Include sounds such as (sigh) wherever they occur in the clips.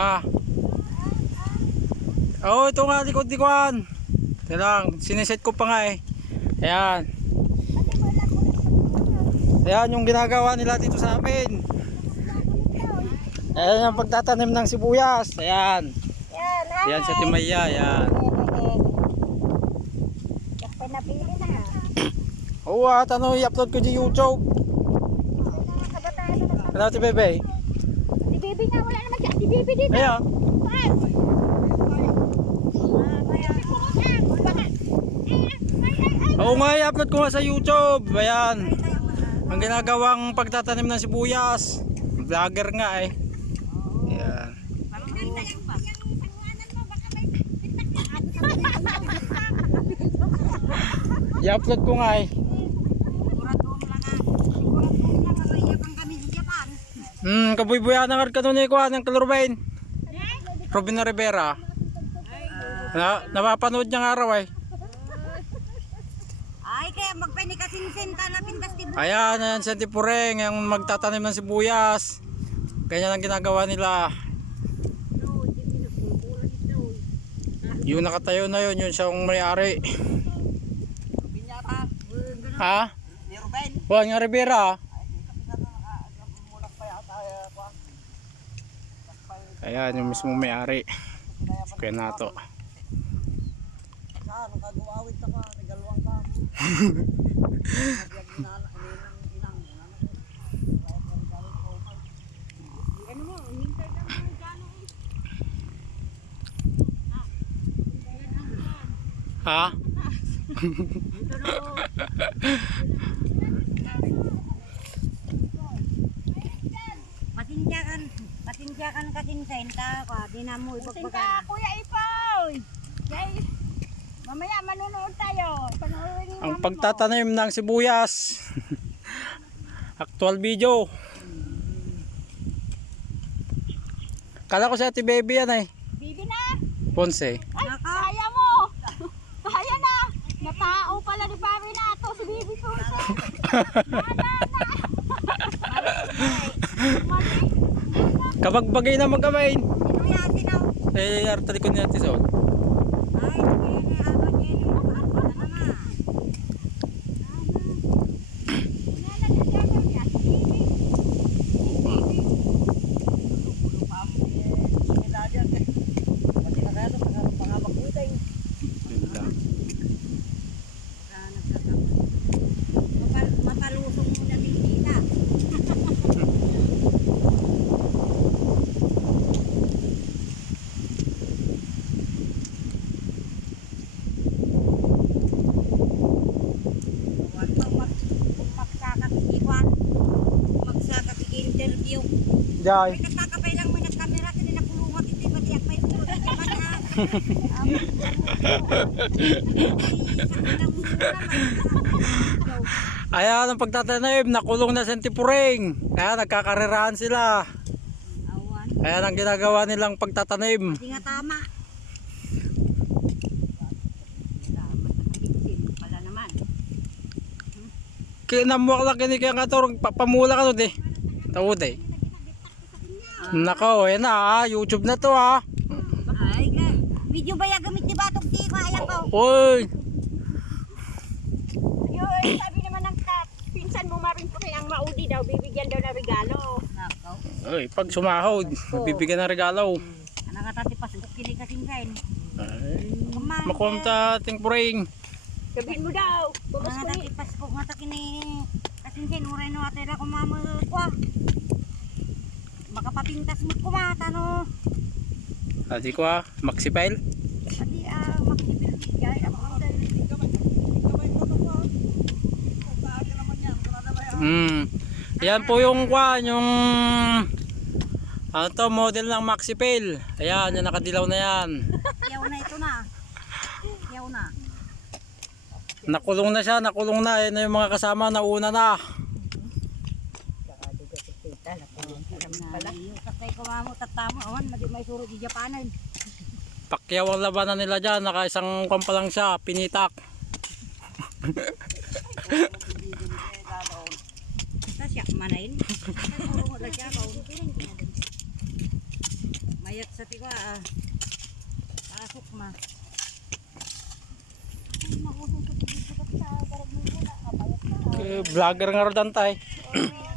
Ah. Oh, ito nga likod-likuan. Ito lang, siniset ko pa nga eh. Ayan. Ayan yung ginagawa nila dito sa amin. Ayan yung pagtatanim ng sibuyas. Ayan. Yan, ha? Ayan sa Timaya. Ayan. Napili (coughs) na. Oo at ano i-upload ko sa YouTube. Ano ito bebe? Si Bibi nga, wala naman siya. Si Bibi dito. Ayan. Eh, ay. Oo nga i-upload ko nga sa YouTube. Ayan. Ang ginagawang pagtatanim ng sibuyas. Vlogger nga eh. Ayan. I-upload ko nga eh. Hmm, kabuybuya na nga kanun ni Kuha ng Kalurbain. Robin na Rivera. Na, napapanood niya nga araw eh. Ay, kaya magpanikasinsinta na pintas tibo. Ayan, ayan sa Tipureng, yung magtatanim ng sibuyas. Ganyan ang ginagawa nila. Yung nakatayo na yun, yun siyang may-ari. Ha? Juan nga Rivera. Ayan, yung mismo may-ari. Kaya nato. (laughs) Ha? (laughs) pasensyakan kasinsenta ko. Di na mo ibagbagan. Kuya Ipoy! Guys, mamaya manunood tayo. Panoorin Ang pagtatanim ng sibuyas. Actual video. Kala ko si Ate Baby yan eh. Bibi na! Ponce. Ay, kaya mo! Kaya na! Napao pala ni Pami na ito si Bibi Ponce. (laughs) (laughs) Mali! Kapag bagay na magkamain. Sino yan? Sino? Eh, arta likod ni Ate Sol. Ay, kaya nga ako niya yung ano na naman. Pati na kaya ito, pangabakutin. Mapal- Mapalusong mo na din kita. Huwag pa mag magsakat ikwan. Magsakat interview. Jai. May katakapay lang mo ng kasi ulo. (laughs) Ayan ang pagtatanim. Nakulong na sa Tipureng. Kaya nagkakarirahan sila. Ayan ang ginagawa nilang pagtatanim. di nga tama. Kinamuak lang kini kaya nga to. Papamula ka to eh. Tawod eh. Nako, ayan na ah. YouTube na to ah. Ay, ka. Video ba yung gamit ni Batog Di ko? Ayan ko. Uy. Yun, sabi naman ng kat, pinsan mo maring po ang maudi daw, bibigyan daw ng regalo. Nakaw. Uy, pag sumahod, bibigyan ng regalo. Anak ka tati pas kini kasing kain. Ay, Kumain. makumta ting puring. Sabihin mo daw, bukas ko tati pas ko mata kini kasing kain uray no atira ko mama ko. Makapapintas mo kumata no. Adi ko ah, maxi file. Adi ah makibil gay ako dahil Hmm. Po yung kwan, yung ano to, model ng maxi fail. Ayan, yung nakadilaw na yan. Yaw na ito na. Yaw na. Nakulong na siya, nakulong na. Ayan na yung mga kasama, nauna na. Pala. Katay ko mamo awan madi may suro di Japanan. Pakyaw ang labanan nila dyan, naka isang kwan pa lang siya, pinitak. Sa siya manain. Mayat sa tiwa ah. Pasok ma. Eh, vlogger nga ro dantay. (clears throat)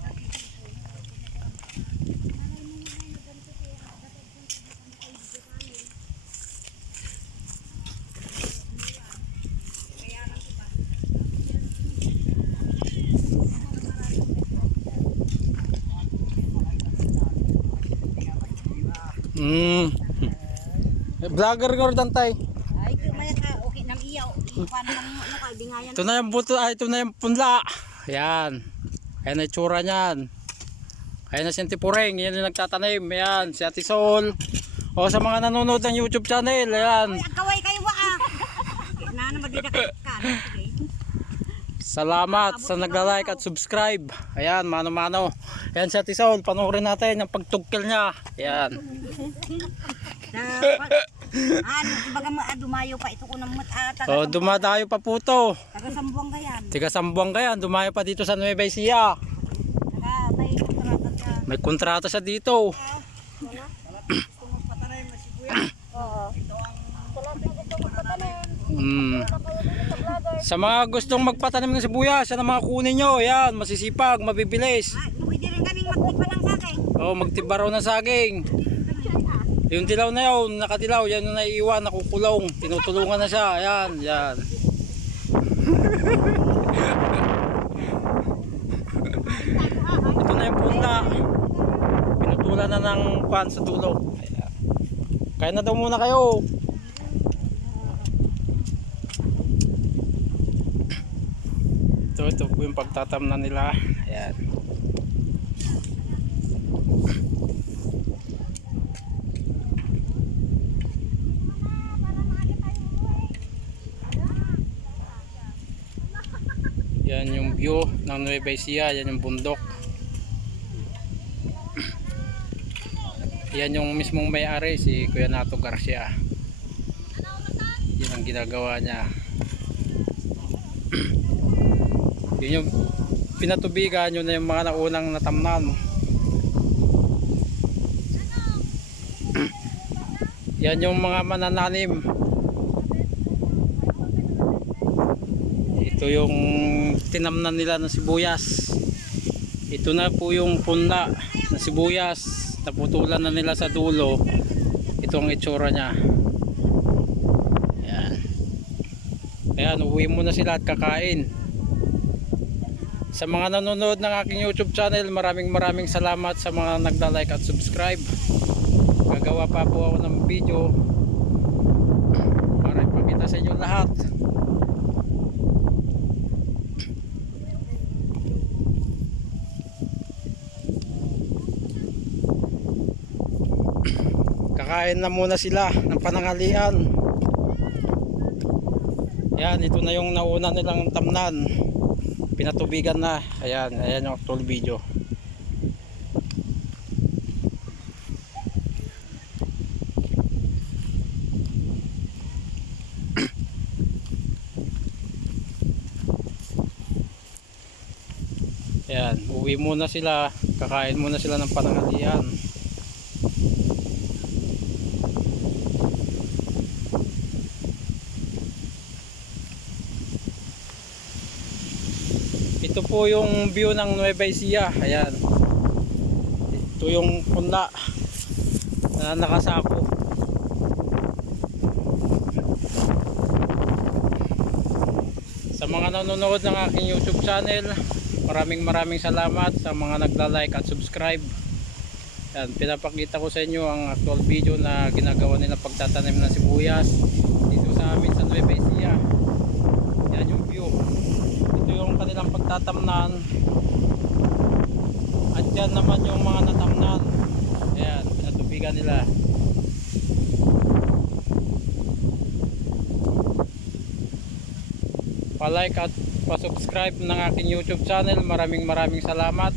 Mm. Eh, Vlogger nga ro dantay. Ay, kung mayat ka, okay nang iyaw. Paano nang ano ka, bingayan. Ito na yung buto, ay ito na yung punla. Ayan. Ayan na yung tsura niyan. Ayan na si Auntie Pureng, yan yung nagtatanim. Ayan, si Ate Sol. O sa mga nanonood ng YouTube channel, ayan. Uy, ang kaway kayo ba ah? Na naman di na ka. Sige. Salamat sa nagla-like at subscribe. Ayan, mano-mano. Ayan si Ate Sol, panoorin natin yung pagtugkil niya. Ayan. Ano, ibaga ah, dumayo pa ito ko ng mat, ah, taga, O, dumadayo pa po to. taga sambuang ka yan. Tiga sambuang kaya, dumayo pa dito sa Nueva Ecija. Taga, may kontrata ka. May kontrata siya dito. (clears throat) Mm. Sa mga gustong magpatanim ng sibuyas, yan ang mga kunin nyo. Yan, masisipag, mabibilis. Ah, pwede rin kaming magtipa ng saking. O, magtiba raw ng saging. Yung dilaw na yun, nakadilaw, yan yung naiiwan, nakukulong. Tinutulungan na siya. Ayan, yan. Ito na yung punla. Pinutulan na ng kwan sa dulo. Kaya na daw muna kayo. Ito, ito po yung pagtatamnan nila. Ayan. Yan yung view ng Nueva Ecija, yan yung bundok. Yan yung mismong may-ari si Kuya Nato Garcia. Yan ang ginagawa niya. (clears throat) Yun yung pinatubigan yun na yung mga naunang natamnan. (clears throat) Yan yung mga manananim. Ito yung tinamnan nila ng sibuyas. Ito na po yung punla ng sibuyas. Naputulan na nila sa dulo. Ito ang itsura niya. Ayan. Ayan, uwi muna sila at kakain. Sa mga nanonood ng aking YouTube channel, maraming maraming salamat sa mga nagda-like at subscribe. Gagawa pa po ako ng video para ipakita sa inyo lahat. Kakain na muna sila ng panangalian. Yan, ito na yung nauna nilang tamnan. Pinatubigan na. Ayan, ayan yung actual video. Ayan, uwi muna sila. Kakain muna sila ng panangalian. Ito po yung view ng Nueva Ecija. Ayan. Ito yung punla na nakasako. Sa mga nanonood ng aking YouTube channel, maraming maraming salamat sa mga nagla-like at subscribe. Yan, pinapakita ko sa inyo ang actual video na ginagawa nila pagtatanim ng sibuyas dito sa amin sa Nueva Ecija. Yan yung view ito yung kanilang pagtatamnan. At yan naman yung mga natamnan. Ayan pinatubigan nila. Palike at pasubscribe ng aking youtube channel. Maraming maraming salamat